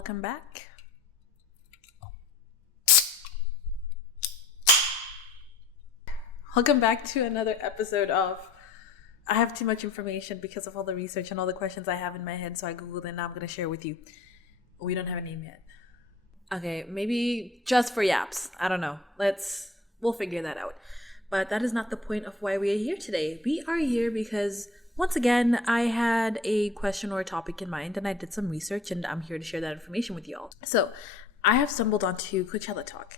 welcome back. Welcome back to another episode of I Have Too Much Information because of all the research and all the questions I have in my head, so I Googled it and now I'm going to share with you. We don't have a name yet. Okay, maybe just for yaps. I don't know. We'll figure that out. But that is not the point of why we are here today. We are here because, once again, I had a question or a topic in mind and I did some research and I'm here to share that information with you all. So, I have stumbled onto Coachella Talk.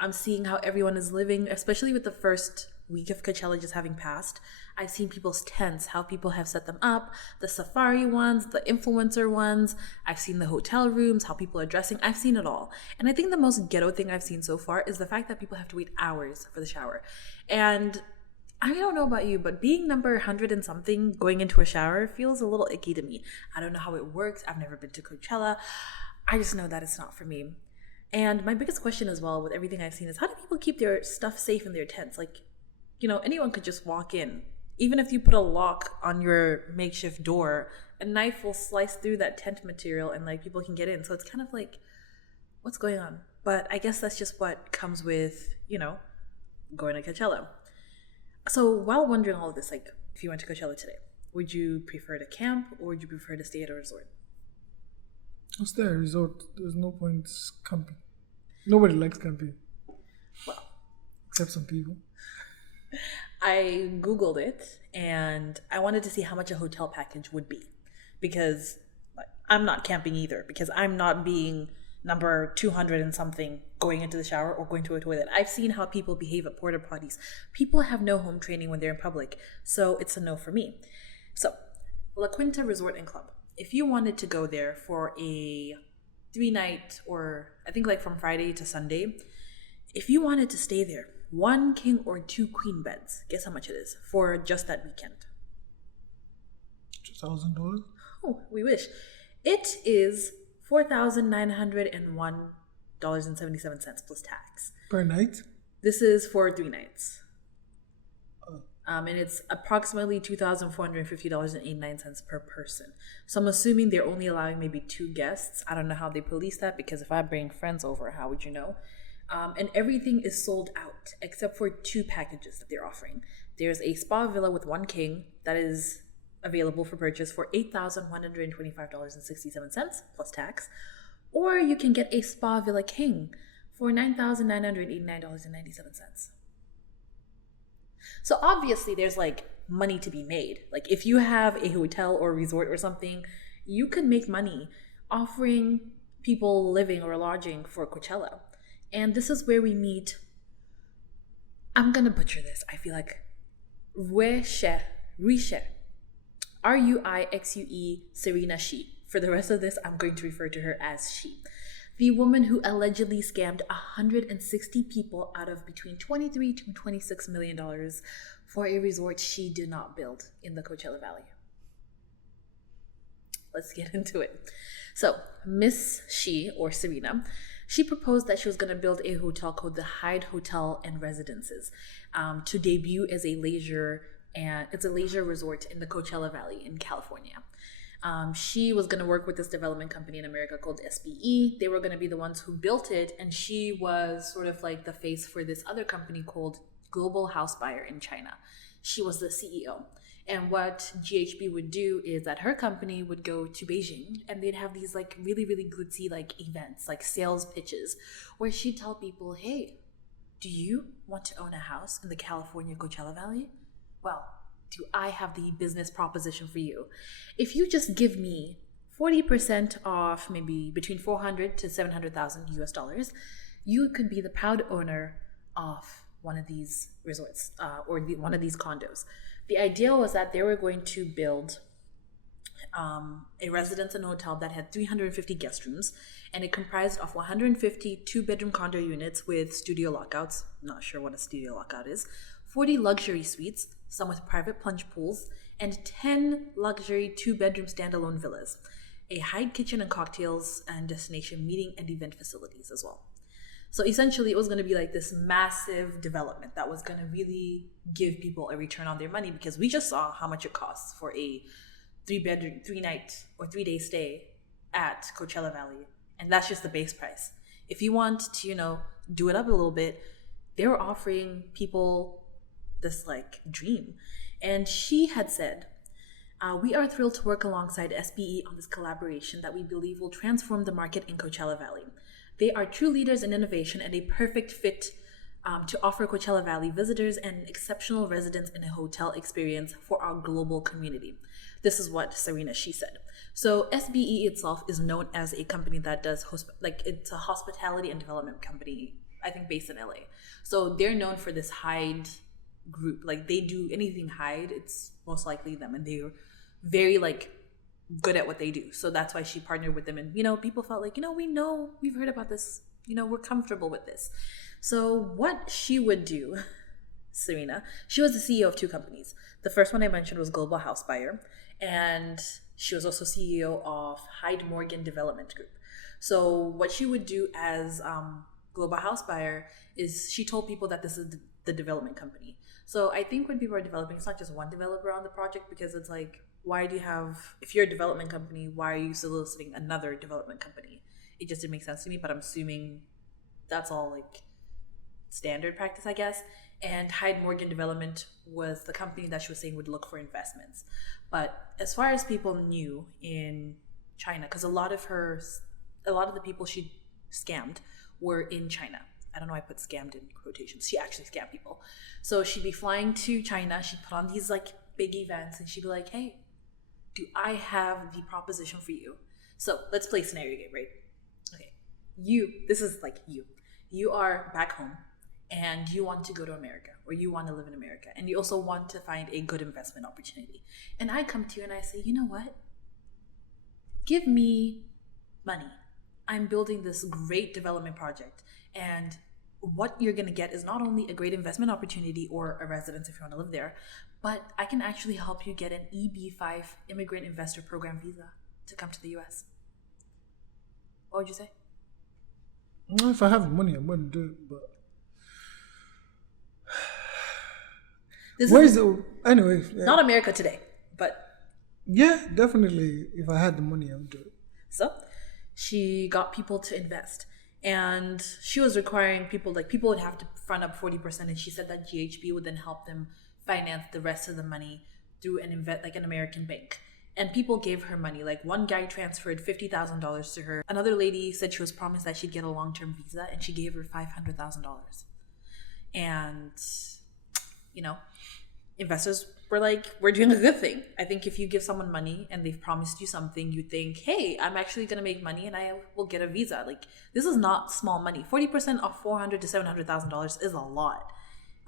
I'm seeing how everyone is living, especially with the first week of Coachella just having passed. I've seen people's tents, how people have set them up, the safari ones, the influencer ones. I've seen the hotel rooms, how people are dressing. I've seen it all. And I think the most ghetto thing I've seen so far is the fact that people have to wait hours for the shower. And I don't know about you, but being number 100 and something going into a shower feels a little icky to me. I don't know how it works. I've never been to Coachella. I just know that it's not for me. And my biggest question as well with everything I've seen is how do people keep their stuff safe in their tents? Anyone could just walk in. Even if you put a lock on your makeshift door, a knife will slice through that tent material and people can get in. So it's kind of like, what's going on? But I guess that's just what comes with, going to Coachella. So while wondering all of this, if you went to Coachella today, would you prefer to camp or would you prefer to stay at a resort? I'll stay at a resort. There's no point camping. Nobody likes camping. Well, except some people. I Googled it and I wanted to see how much a hotel package would be because I'm not camping either because I'm not being number 200 and something going into the shower or going to a toilet. I've seen how people behave at porta potties. People have no home training when they're in public, so it's a no for me. So, La Quinta Resort and Club. If you wanted to go there for a 3-night or I think from Friday to Sunday, if you wanted to stay there, 1 king or 2 queen beds, guess how much it is for just that weekend? $2,000? Oh, we wish. It is $4,901.77 plus tax. Per night? This is for 3 nights. And it's approximately $2,450.89 per person. So I'm assuming they're only allowing maybe 2 guests. I don't know how they police that because if I bring friends over, how would you know? And everything is sold out except for 2 packages that they're offering. There's a spa villa with 1 king that is available for purchase for $8,125.67 plus tax. Or you can get a spa villa king for $9,989.97. So obviously there's money to be made. If you have a hotel or resort or something, you could make money offering people living or lodging for Coachella. And this is where we meet, I'm going to butcher this. I feel like Ruixue, Ruixue, Serena She. For the rest of this, I'm going to refer to her as she. The woman who allegedly scammed 160 people out of between $23 to $26 million for a resort she did not build in the Coachella Valley. Let's get into it. So, Miss She, or Serena, she proposed that she was going to build a hotel called the Hyde Hotel and Residences to debut as it's a leisure resort in the Coachella Valley in California. She was going to work with this development company in America called SBE. They were going to be the ones who built it, and she was sort of the face for this other company called Global House Buyer in China. She was the CEO. And what GHB would do is that her company would go to Beijing and they'd have these really, really glitzy events, sales pitches, where she'd tell people, hey, do you want to own a house in the California Coachella Valley? Well, do I have the business proposition for you? If you just give me 40% off, maybe between $400,000 to $700,000 US, you could be the proud owner of one of these resorts or one of these condos. The idea was that they were going to build a residence and hotel that had 350 guest rooms, and it comprised of 150 2-bedroom condo units with studio lockouts. Not sure what a studio lockout is. 40 luxury suites, some with private plunge pools, and 10 luxury 2-bedroom standalone villas, a Hyde kitchen and cocktails and destination meeting and event facilities as well. So essentially it was going to be this massive development that was going to really give people a return on their money, because we just saw how much it costs for a 3-night or 3-day stay at Coachella Valley. And that's just the base price. If you want to, do it up a little bit, they were offering people this like dream. And she had said, we are thrilled to work alongside SBE on this collaboration that we believe will transform the market in Coachella Valley. They are true leaders in innovation and a perfect fit to offer Coachella Valley visitors an exceptional residence in a hotel experience for our global community. This is what she said. So SBE itself is known as a company that does it's a hospitality and development company, I think based in LA. So they're known for this Hyde group. Like they do anything Hyde, it's most likely them, and they're very good at what they do. So that's why she partnered with them, and people felt like we've heard about this, we're comfortable with this. So what she would do, Serena, she was the CEO of two companies. The first one I mentioned was Global House Buyer, and she was also CEO of Hyde Morgan Development Group. So what she would do as Global House Buyer is she told people that this is the development company. So I think when people are developing, it's not just one developer on the project, because it's like, why do you have, if you're a development company, why are you soliciting another development company? It just didn't make sense to me, but I'm assuming that's all standard practice, I guess. And Hyde Morgan Development was the company that she was saying would look for investments. But as far as people knew in China, because a lot of the people she scammed were in China. I don't know why I put scammed in quotations. She actually scammed people. So she'd be flying to China. She'd put on these big events, and she'd be like, hey, do I have the proposition for you? So let's play scenario game, right? Okay. This is you. You are back home and you want to go to America, or you want to live in America, and you also want to find a good investment opportunity. And I come to you and I say, you know what? Give me money. I'm building this great development project, and what you're going to get is not only a great investment opportunity or a residence if you want to live there, but I can actually help you get an EB-5 immigrant investor program visa to come to the US. What would you say? If I have money, I'm going to do it, but anyway? Not America today, but yeah, definitely. If I had the money, I would do it. So she got people to invest, and she was requiring people would have to front up 40%, and she said that GHB would then help them finance the rest of the money through an American bank. And people gave her money. One guy transferred $50,000 to her. Another lady said she was promised that she'd get a long-term visa, and she gave her $500,000. And investors were like, we're doing a good thing. I think if you give someone money and they've promised you something, you think, hey, I'm actually going to make money and I will get a visa. This is not small money. 40% of $400,000 to $700,000 is a lot.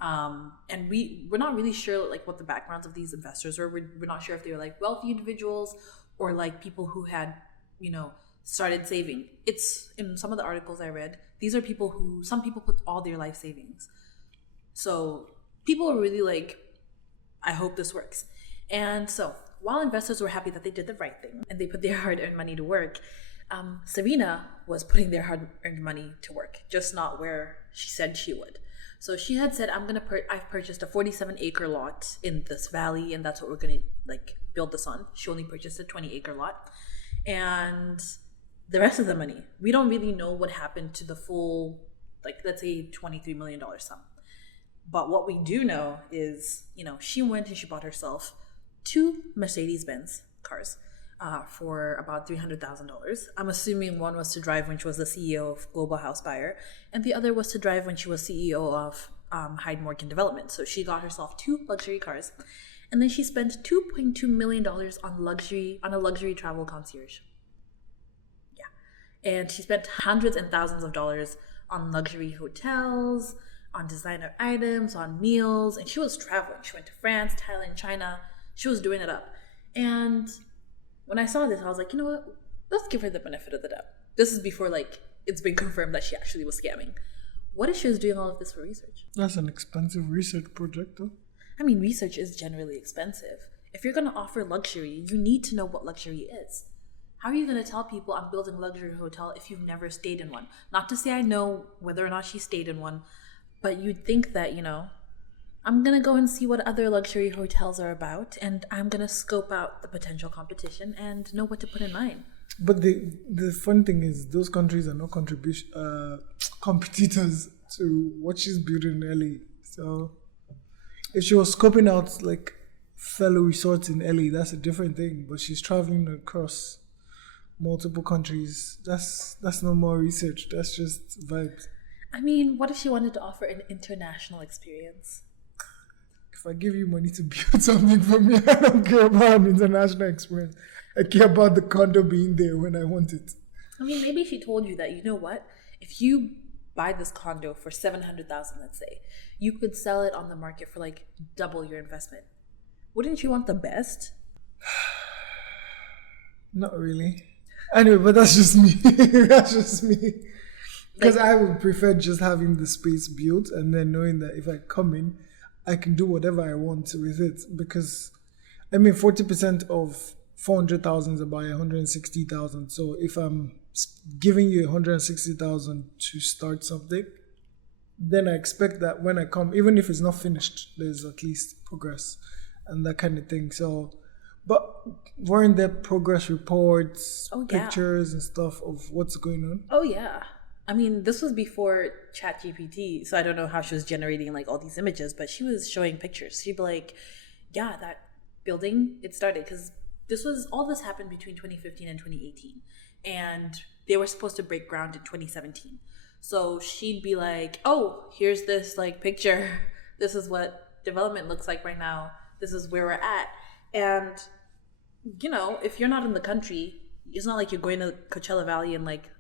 And we're not really sure what the backgrounds of these investors were. We're not sure if they were wealthy individuals or people who had, started saving. It's in some of the articles I read. These are some people put all their life savings. So people are really I hope this works. And so while investors were happy that they did the right thing and they put their hard-earned money to work, Serena was putting their hard-earned money to work, just not where she said she would. So she had said, I've purchased a 47-acre lot in this valley, and that's what we're going to build this on. She only purchased a 20-acre lot. And the rest of the money, we don't really know what happened to the full, let's say $23 million sum. But what we do know is, she went and she bought herself 2 Mercedes-Benz cars for about $300,000. I'm assuming one was to drive when she was the CEO of Global House Buyer, and the other was to drive when she was CEO of Hyde Morgan Development. So she got herself 2 luxury cars, and then she spent $2.2 million on a luxury travel concierge. Yeah, and she spent hundreds and thousands of dollars on luxury hotels, on designer items, on meals, and she was traveling. She went to France, Thailand, China. She was doing it up. And when I saw this, I was like, you know what? Let's give her the benefit of the doubt. This is before it's been confirmed that she actually was scamming. What if she was doing all of this for research? That's an expensive research project, though. I mean, research is generally expensive. If you're going to offer luxury, you need to know what luxury is. How are you going to tell people I'm building a luxury hotel if you've never stayed in one? Not to say I know whether or not she stayed in one, but you'd think that, I'm going to go and see what other luxury hotels are about, and I'm going to scope out the potential competition and know what to put in mine. But the fun thing is, those countries are not competitors to what she's building in LA. So if she was scoping out like fellow resorts in LA, that's a different thing. But she's traveling across multiple countries. That's no more research. That's just vibes. I mean, what if she wanted to offer an international experience? If I give you money to build something for me, I don't care about an international experience. I care about the condo being there when I want it. I mean, maybe she told you that, you know what? If you buy this condo for 700,000, let's say, you could sell it on the market for like double your investment. Wouldn't you want the best? Not really. Anyway, but that's just me. That's just me. Because I would prefer just having the space built and then knowing that if I come in, I can do whatever I want with it. Because, I mean, 40% of 400,000 is about 160,000. So if I'm giving you 160,000 to start something, then I expect that when I come, even if it's not finished, there's at least progress and that kind of thing. So, but weren't there progress reports, pictures and stuff of what's going on? Oh, yeah. I mean, this was before ChatGPT, so I don't know how she was generating like all these images, but she was showing pictures. She'd be like, yeah, that building, it started, because all this happened between 2015 and 2018. And they were supposed to break ground in 2017. So she'd be like, oh, here's this like picture. This is what development looks like right now. This is where we're at. And, you know, if you're not in the country, it's not like you're going to Coachella Valley and like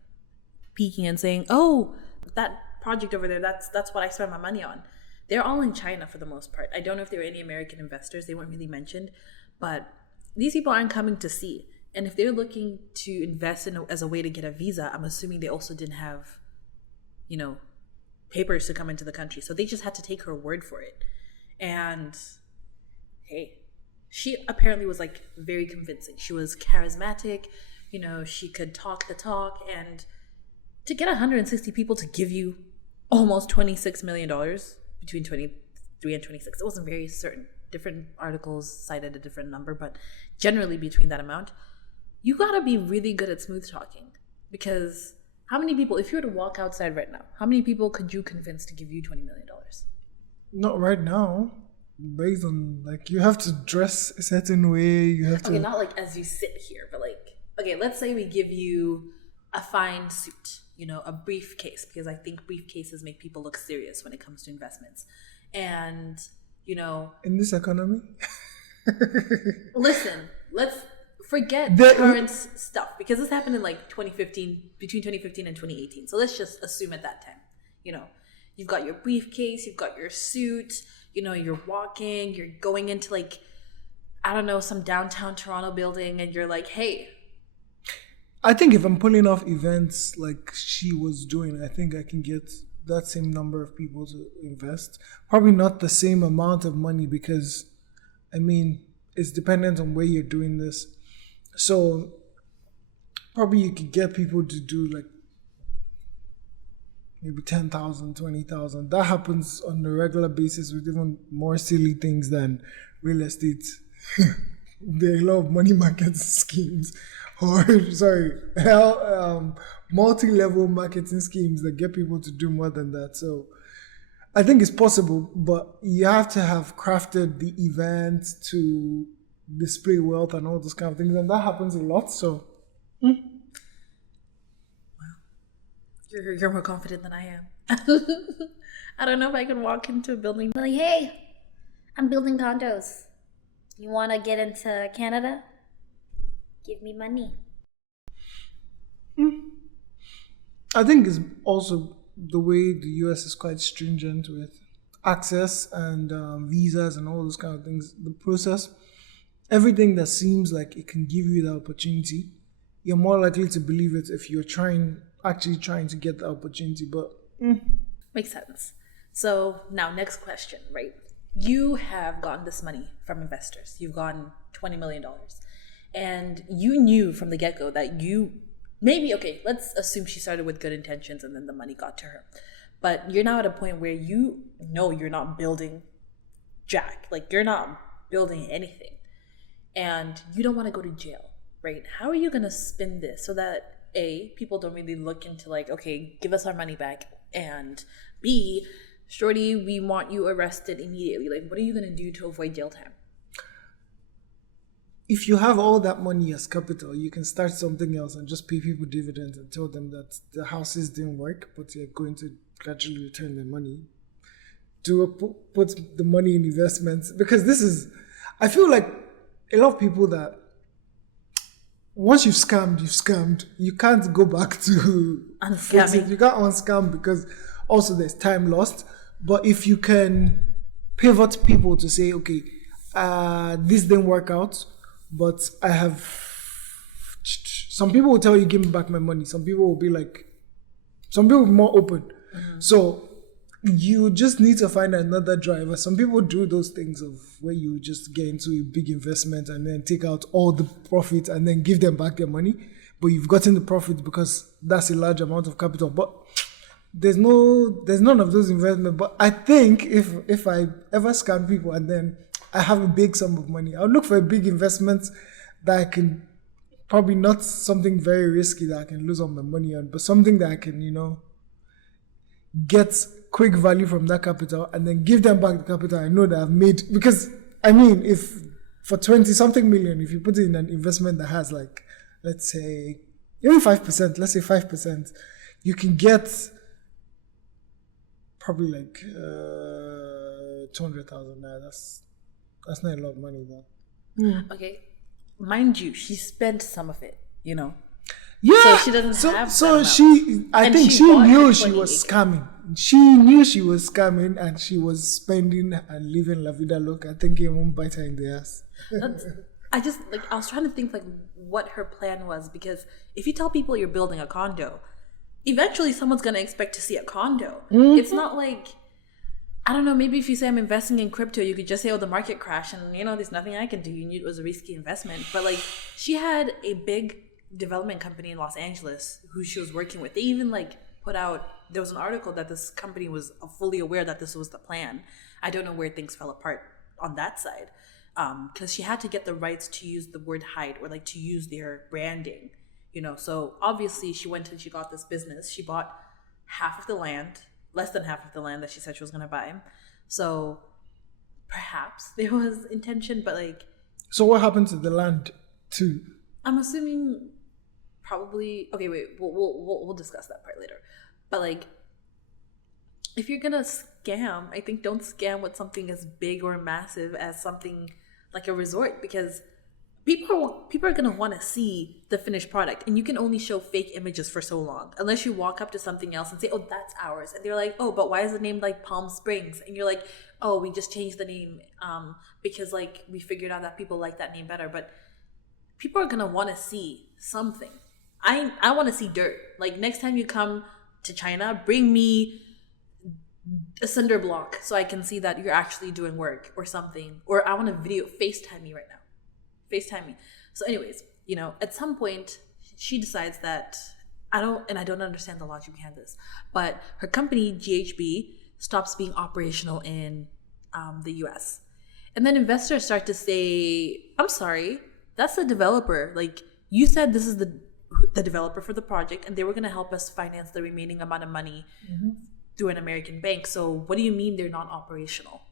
peeking and saying, oh, that project over there, that's what I spent my money on. They're all in China for the most part. I don't know if there were any American investors. They weren't really mentioned. But these people aren't coming to see. And if they're looking to invest as a way to get a visa, I'm assuming they also didn't have, you know, papers to come into the country. So they just had to take her word for it. And hey, she apparently was like very convincing. She was charismatic. You know, she could talk the talk. And to get 160 people to give you almost $26 million between 23 and 26, it wasn't very certain. Different articles cited a different number, but generally between that amount, you gotta be really good at smooth talking. Because how many people, if you were to walk outside right now, how many people could you convince to give you $20 million? Not right now. Based on, like, you have to dress a certain way, you have to... Okay, not like as you sit here, but like, okay, let's say we give you a fine suit, you know, a briefcase, because I think briefcases make people look serious when it comes to investments. And, you know... In this economy? Listen, let's forget the current stuff, because this happened in like 2015, between 2015 and 2018. So let's just assume at that time, you know, you've got your briefcase, you've got your suit, you know, you're walking, you're going into like, I don't know, some downtown Toronto building, and you're like, hey. I think if I'm pulling off events like she was doing, I think I can get that same number of people to invest. Probably not the same amount of money, because, I mean, it's dependent on where you're doing this. So probably you could get people to do like maybe 10,000, 20,000. That happens on a regular basis with even more silly things than real estate. There are a lot of money market schemes, or multi-level marketing schemes that get people to do more than that. So I think it's possible, but you have to have crafted the event to display wealth and all those kind of things, and that happens a lot. So wow, you're more confident than I am. I don't know if I can walk into a building like, hey, I'm building condos. You want to get into Canada? Give me money. I think it's also the way the US is quite stringent with access and visas and all those kind of things. The process, everything that seems like it can give you the opportunity, you're more likely to believe it if you're actually trying to get the opportunity. But makes sense. So now, next question, right? You have gotten this money from investors. You've gotten $20 million. And you knew from the get-go that let's assume she started with good intentions and then the money got to her. But you're now at a point where you know you're not building jack. Like, you're not building anything. And you don't want to go to jail. right? How are you going to spin this so that A, people don't really look into like, okay, give us our money back, and B, shorty, we want you arrested immediately. Like, what are you going to do to avoid jail time? If you have all that money as capital, you can start something else and just pay people dividends and tell them that the houses didn't work, but you're going to gradually return the money. Put the money in investments, because I feel like a lot of people that once you've scammed, you can't go back to unscamming. You can't unscam, because also there's time lost. But if you can pivot people to say, okay, this didn't work out, but I have, some people will tell you, give me back my money. Some people will be more open. Mm-hmm. So you just need to find another driver. Some people do those things of where you just get into a big investment and then take out all the profit and then give them back their money. But you've gotten the profit because that's a large amount of capital. But there's none of those investments. But I think if I ever scam people and then I have a big sum of money, I'll look for a big investment that I can, probably not something very risky that I can lose all my money on, but something that I can, get quick value from that capital and then give them back the capital I know that I've made. Because, I mean, if for 20-something million, if you put it in an investment that has like, let's say, even 5%, let's say 5%, you can get probably like 200,000 naira. That's not a lot of money though. Mm. Okay. Mind you, she spent some of it, Yeah. So she doesn't have so that I think she knew she was scamming. She knew she was scamming and she was spending and living la vida loca, thinking it won't bite her in the ass. I was trying to think like what her plan was, because if you tell people you're building a condo, eventually someone's going to expect to see a condo. Mm-hmm. It's not like, I don't know, maybe if you say I'm investing in crypto, you could just say, oh, the market crashed and, there's nothing I can do. You knew it was a risky investment. But like, she had a big development company in Los Angeles who she was working with. They even put out, there was an article that this company was fully aware that this was the plan. I don't know where things fell apart on that side. Because she had to get the rights to use the word hide or to use their branding, So obviously she went and she got this business. She bought half of the land, less than half of the land that she said she was going to buy. So perhaps there was intention, but So what happened to the land too? I'm assuming probably, okay, wait, we'll discuss that part later. But if you're going to scam, I think don't scam with something as big or massive as something like a resort, because people are going to want to see the finished product, and you can only show fake images for so long unless you walk up to something else and say, oh, that's ours, and they're like, oh, but why is it named Palm Springs? And you're like, oh, we just changed the name because we figured out that people like that name better. But people are going to want to see something. I want to see dirt. Next time you come to China, bring me a cinder block so I can see that you're actually doing work or something. Or I want to FaceTime me right now. FaceTime me. So anyways, at some point she decides that I don't understand the logic behind this, but her company GHB stops being operational in the US. And then investors start to say, I'm sorry, that's the developer. You said this is the developer for the project and they were going to help us finance the remaining amount of money through an American bank. So what do you mean they're not operational?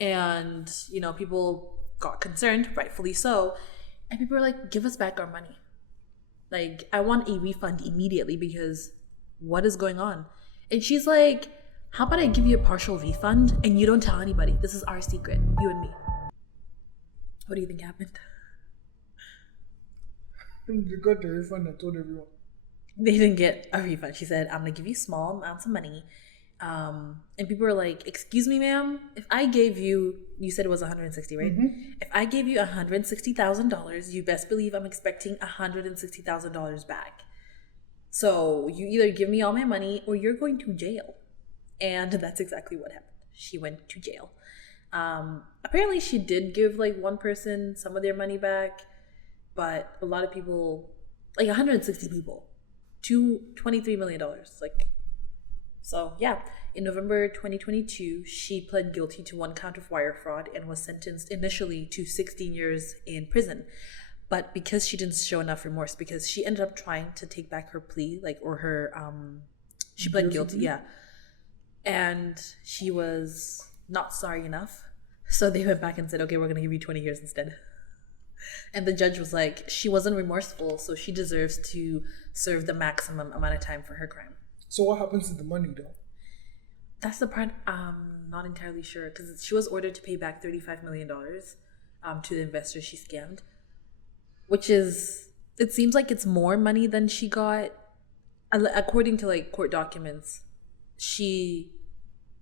And, people got concerned, rightfully so. And people were like, give us back our money. I want a refund immediately because what is going on? And she's like, how about I give you a partial refund and you don't tell anybody? This is our secret, you and me. What do you think happened? They got the refund and told everyone. They didn't get a refund. She said, I'm going to give you small amounts of money. And people were like, excuse me, ma'am, if I gave you said it was 160, right? Mm-hmm. If I gave you $160,000, you best believe I'm expecting $160,000 back. So you either give me all my money or you're going to jail. And that's exactly what happened. She went to jail. Apparently she did give one person some of their money back, but a lot of people, 160 people, $23 million. So yeah, in November 2022, she pled guilty to one count of wire fraud and was sentenced initially to 16 years in prison. But because she didn't show enough remorse, because she ended up trying to take back her plea, like, or her, she pled guilty, yeah. And she was not sorry enough. So they went back and said, okay, we're going to give you 20 years instead. And the judge was like, she wasn't remorseful, so she deserves to serve the maximum amount of time for her crime. So what happens to the money, though? That's the part I'm not entirely sure, because she was ordered to pay back $35 million to the investors she scammed, which is, it seems like it's more money than she got. According to like court documents, she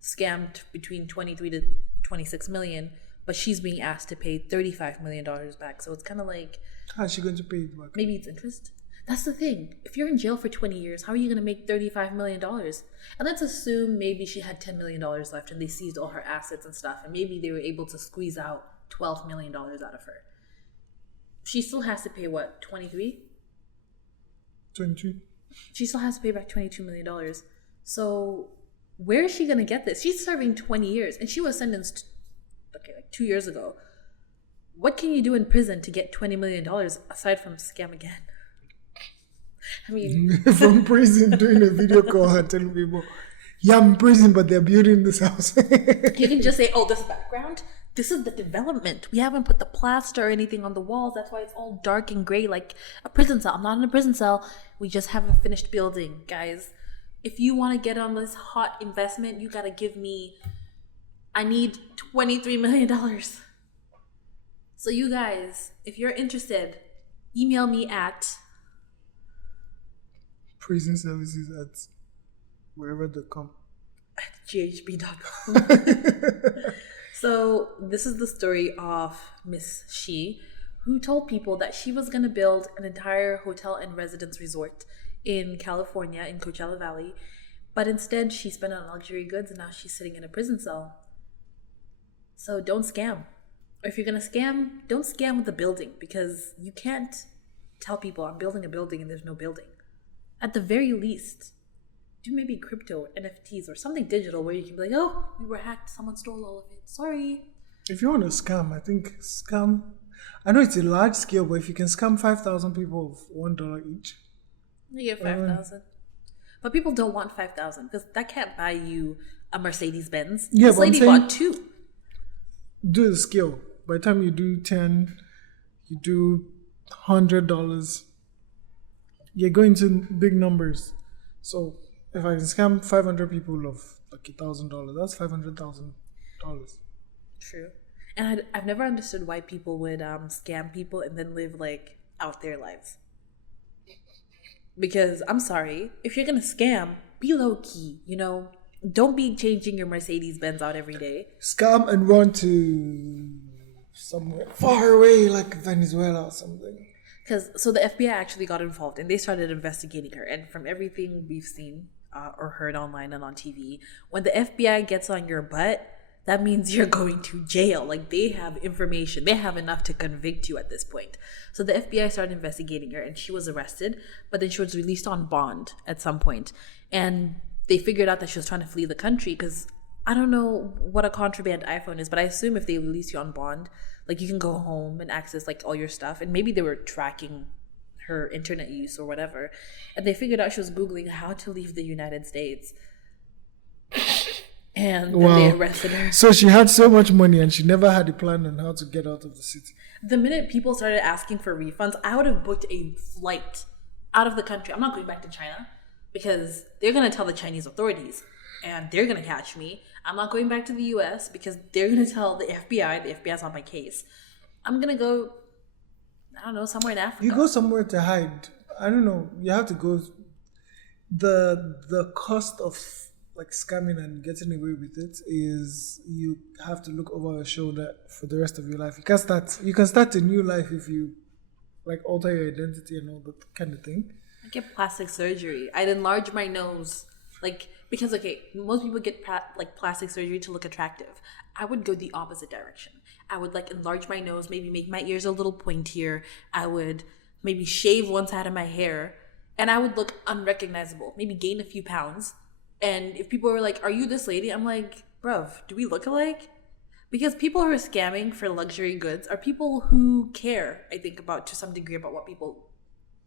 scammed between 23 to 26 million, but she's being asked to pay $35 million back. So it's kind of like, how's she going to pay it back? Maybe it's interest. That's the thing. If you're in jail for 20 years, how are you going to make $35 million? And let's assume maybe she had $10 million left and they seized all her assets and stuff, and maybe they were able to squeeze out $12 million out of her. She still has to pay what, 23? 22. She still has to pay back $22 million. So where is she going to get this? She's serving 20 years and she was sentenced, like 2 years ago. What can you do in prison to get $20 million aside from scam again? I mean... From prison, doing a video call and telling people, yeah, I'm in prison, but they're building this house. You can just say, oh, this background, this is the development. We haven't put the plaster or anything on the walls. That's why it's all dark and gray like a prison cell. I'm not in a prison cell. We just haven't finished building, guys. If you want to get on this hot investment, you got to give me... I need $23 million. So you guys, if you're interested, email me at prison services at wherever.com. At ghb.com. So this is the story of Miss She, who told people that she was going to build an entire hotel and residence resort in California, in Coachella Valley. But instead, she spent on luxury goods and now she's sitting in a prison cell. So don't scam. Or if you're going to scam, don't scam with the building, because you can't tell people I'm building a building and there's no building. At the very least, do maybe crypto, NFTs, or something digital where you can be like, oh, we were hacked, someone stole all of it. Sorry. If you want to scam, I think scam... I know it's a large scale, but if you can scam 5,000 people of $1 each... You get 5,000. But people don't want 5,000 because that can't buy you a Mercedes-Benz. Yeah, this lady bought 2. Do the scale. By the time you do 10, you do $100, you're going to big numbers. So if I can scam 500 people of like $1,000, that's $500,000. True. And I've never understood why people would scam people and then live like out their lives. Because I'm sorry, if you're gonna scam, be low key, you know. Don't be changing your Mercedes-Benz out every day. Scam and run to somewhere far away, like Venezuela or something. So the FBI actually got involved and they started investigating her. And from everything we've seen or heard online and on TV, when the FBI gets on your butt, that means you're going to jail. Like, they have information. They have enough to convict you at this point. So the FBI started investigating her and she was arrested, but then she was released on bond at some point. And they figured out that she was trying to flee the country because I don't know what a contraband iPhone is, but I assume if they release you on bond, like, you can go home and access like all your stuff. And maybe they were tracking her internet use or whatever. And they figured out she was Googling how to leave the United States. And then they arrested her. So she had so much money and she never had a plan on how to get out of the city. The minute people started asking for refunds, I would have booked a flight out of the country. I'm not going back to China because they're going to tell the Chinese authorities and they're going to catch me. I'm not going back to the US because they're going to tell the FBI. The FBI's on my case. I'm going to go, I don't know, somewhere in Africa. You go somewhere to hide. I don't know. You have to go. The cost of like scamming and getting away with it is you have to look over your shoulder for the rest of your life. You can start a new life if you like alter your identity and all that kind of thing. I get plastic surgery. I'd enlarge my nose, like, because okay, most people get like plastic surgery to look attractive. I would go the opposite direction. I would like enlarge my nose, maybe make my ears a little pointier. I would maybe shave one side of my hair, and I would look unrecognizable. Maybe gain a few pounds. And if people were like, are you this lady? I'm like, bruv, do we look alike? Because people who are scamming for luxury goods are people who care, I think, about to some degree about what people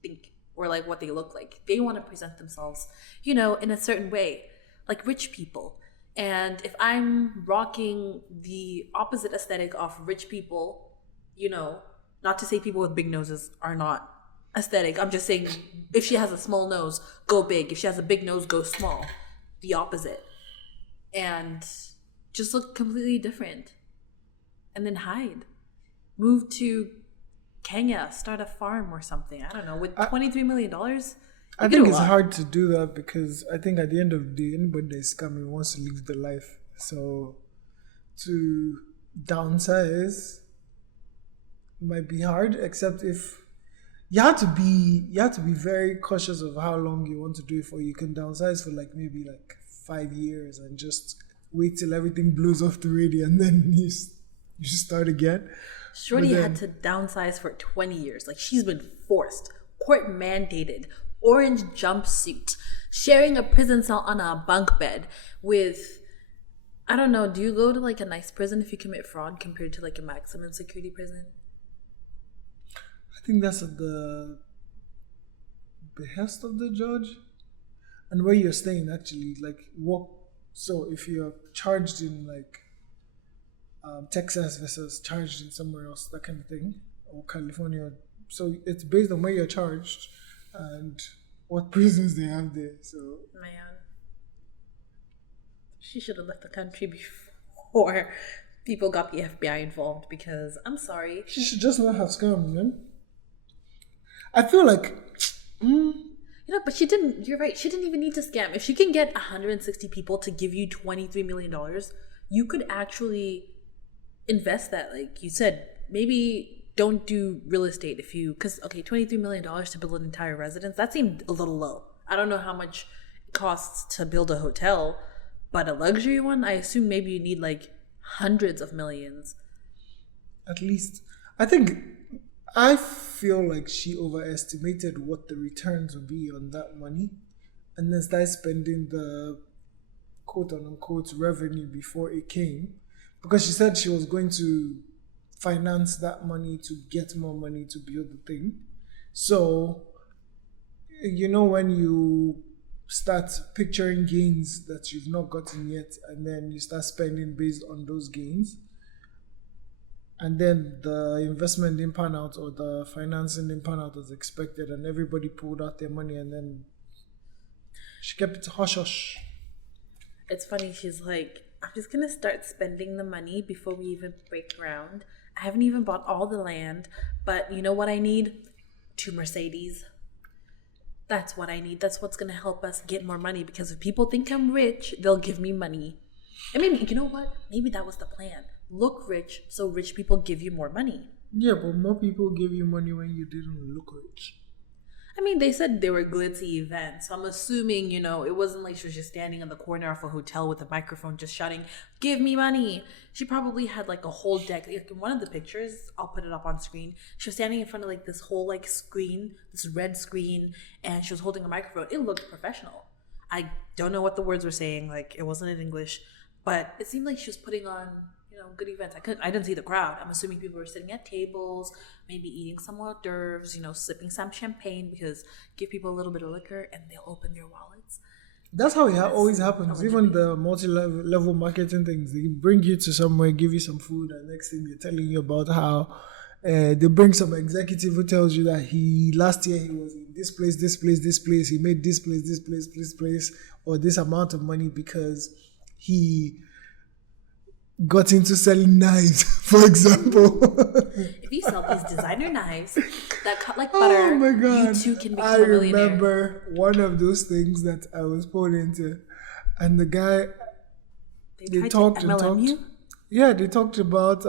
think or like what they look like. They want to present themselves, in a certain way, like rich people. And if I'm rocking the opposite aesthetic of rich people, not to say people with big noses are not aesthetic. I'm just saying if she has a small nose, go big. If she has a big nose, go small. The opposite. And just look completely different. And then hide. Move to Kenya, start a farm or something. I don't know. With $23 million, I think it's hard to do that because I think at the end of the day, anybody that's coming wants to live the life. So to downsize might be hard, except if you have to be very cautious of how long you want to do it for. You can downsize for maybe 5 years and just wait till everything blows off the radio and then you start again. Shorty had to downsize for 20 years. Like, she's been forced, court mandated, orange jumpsuit, sharing a prison cell on a bunk bed with, I don't know, do you go to a nice prison if you commit fraud compared to a maximum security prison? I think that's at the behest of the judge. And where you're staying, actually, so if you're charged in Texas versus charged in somewhere else, that kind of thing, or California. So it's based on where you're charged and what prisons they have there. So man, she should have left the country before people got the FBI involved, because I'm sorry, she should just not have scammed, man. I feel like but she didn't. You're right, she didn't even need to scam. If she can get 160 people to give you $23 million, you could actually invest that. Like you said, maybe don't do real estate because $23 million to build an entire residence, that seemed a little low. I don't know how much it costs to build a hotel, but a luxury one, I assume maybe you need hundreds of millions. At least. I feel like she overestimated what the returns would be on that money and then started spending the quote-unquote revenue before it came, because she said she was going to finance that money to get more money to build the thing. So, when you start picturing gains that you've not gotten yet, and then you start spending based on those gains, and then the investment didn't pan out or the financing didn't pan out as expected, and everybody pulled out their money, and then she kept it hush-hush. It's funny, she's like, I'm just going to start spending the money before we even break ground. I haven't even bought all the land, but you know what I need? 2 Mercedes. That's what I need. That's what's going to help us get more money, because if people think I'm rich, they'll give me money. And maybe, you know what? Maybe that was the plan. Look rich so rich people give you more money. Yeah, but more people give you money when you didn't look rich. I mean, they said they were glitzy events. So I'm assuming, it wasn't like she was just standing in the corner of a hotel with a microphone just shouting, "Give me money." She probably had a whole deck. In one of the pictures, I'll put it up on screen, she was standing in front of this whole screen, this red screen, and she was holding a microphone. It looked professional. I don't know what the words were saying. It wasn't in English, but it seemed like she was putting on good events. I didn't see the crowd. I'm assuming people were sitting at tables, maybe eating some hors d'oeuvres, sipping some champagne, because give people a little bit of liquor and they'll open their wallets. That's how it always happens. Even the multi-level marketing things, they bring you to somewhere, give you some food, and next thing they're telling you about how they bring some executive who tells you that last year he was in this place, he made this place, or this amount of money because he got into selling knives, for example. If you sell these designer knives that cut like butter, oh my God, you too can become a millionaire. I remember one of those things that I was pulled into, and the guy, they talked. Yeah, they talked about,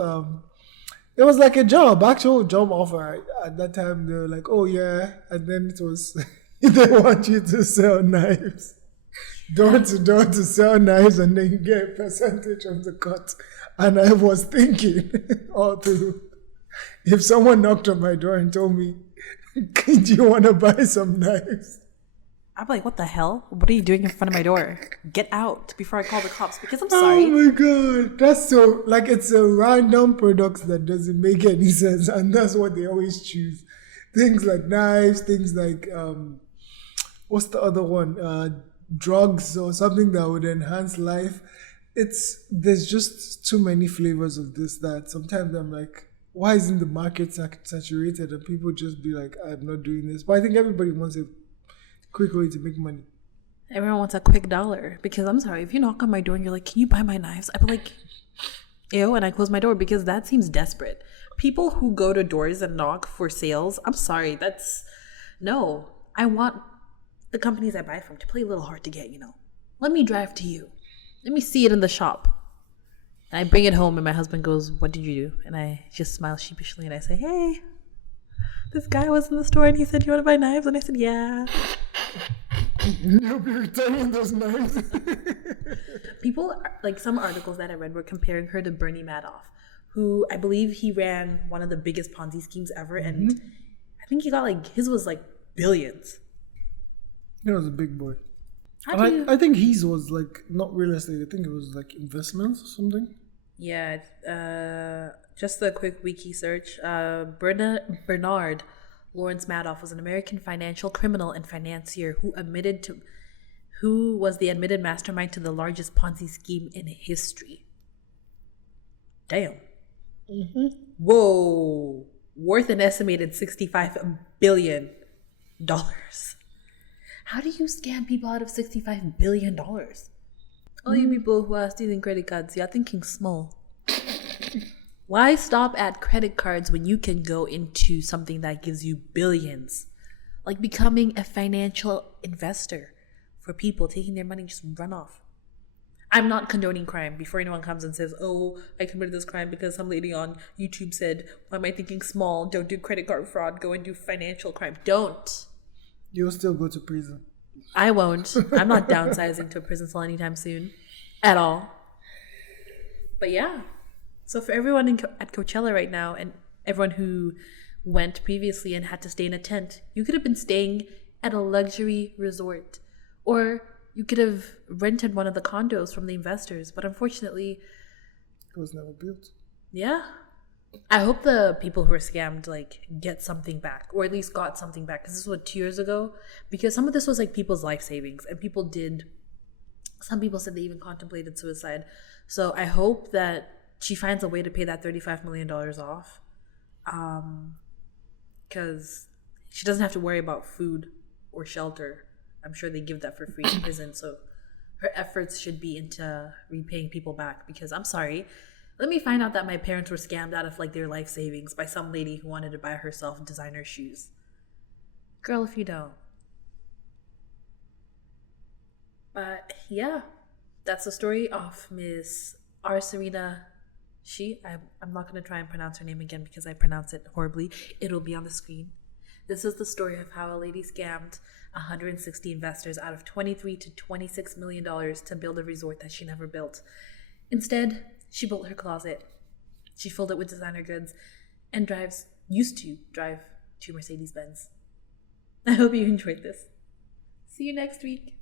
it was like a actual job offer. At that time, they were like, oh yeah, and then it was, they want you to sell knives. Door to door to sell knives, and then you get a percentage of the cut. And I was thinking all through, if someone knocked on my door and told me, do you want to buy some knives? I'm like, what the hell? What are you doing in front of my door? Get out before I call the cops, because I'm Oh sorry. my god, that's so like it's a random product that doesn't make any sense, and that's what they always choose. Things like knives, things like what's the other one? Drugs or something that would enhance life. There's just too many flavors of this that sometimes I'm like, why isn't the market saturated and people just be like, I'm not doing this? But I think everybody wants a quick way to make money. Everyone wants a quick dollar, because I'm sorry, if you knock on my door and you're like, can you buy my knives? I'd be like, ew, and I close my door, because that seems desperate. People who go to doors and knock for sales, I'm sorry, no. I want the companies I buy from to play a little hard to get, Let me drive to you. Let me see it in the shop. And I bring it home and my husband goes, what did you do? And I just smile sheepishly and I say, hey, this guy was in the store and he said, you want to buy knives? And I said, yeah. You'll be returning those knives. People, like some articles that I read were comparing her to Bernie Madoff, who I believe he ran one of the biggest Ponzi schemes ever. And I think he got his was billions. He was a big boy. I think his was not real estate. I think it was investments or something. Yeah, just a quick wiki search. Bernard Lawrence Madoff was an American financial criminal and financier who was the admitted mastermind to the largest Ponzi scheme in history. Damn. Mm-hmm. Whoa. Worth an estimated $65 billion. How do you scam people out of $65 billion? All you people who are stealing credit cards, you're thinking small. Why stop at credit cards when you can go into something that gives you billions? Like becoming a financial investor for people taking their money and just run off. I'm not condoning crime. Before anyone comes and says, oh, I committed this crime because some lady on YouTube said, why am I thinking small? Don't do credit card fraud. Go and do financial crime. Don't. You'll still go to prison. I won't. I'm not downsizing to a prison cell anytime soon. At all. But yeah. So for everyone at Coachella right now and everyone who went previously and had to stay in a tent, you could have been staying at a luxury resort. Or you could have rented one of the condos from the investors. But unfortunately... it was never built. Yeah. I hope the people who are scammed get something back, or at least got something back, because this was 2 years ago. Because some of this was people's life savings, and some people said they even contemplated suicide. So I hope that she finds a way to pay that $35 million off, because she doesn't have to worry about food or shelter. I'm sure they give that for free in prison. So her efforts should be into repaying people back, because I'm sorry. Let me find out that my parents were scammed out of their life savings by some lady who wanted to buy herself designer shoes. Girl, if you don't. But yeah, that's the story of Miss R. Serena. I'm not going to try and pronounce her name again because I pronounce it horribly. It'll be on the screen. This is the story of how a lady scammed 160 investors out of $23 to $26 million to build a resort that she never built. Instead, she built her closet. She filled it with designer goods and used to drive 2 Mercedes-Benz. I hope you enjoyed this. See you next week.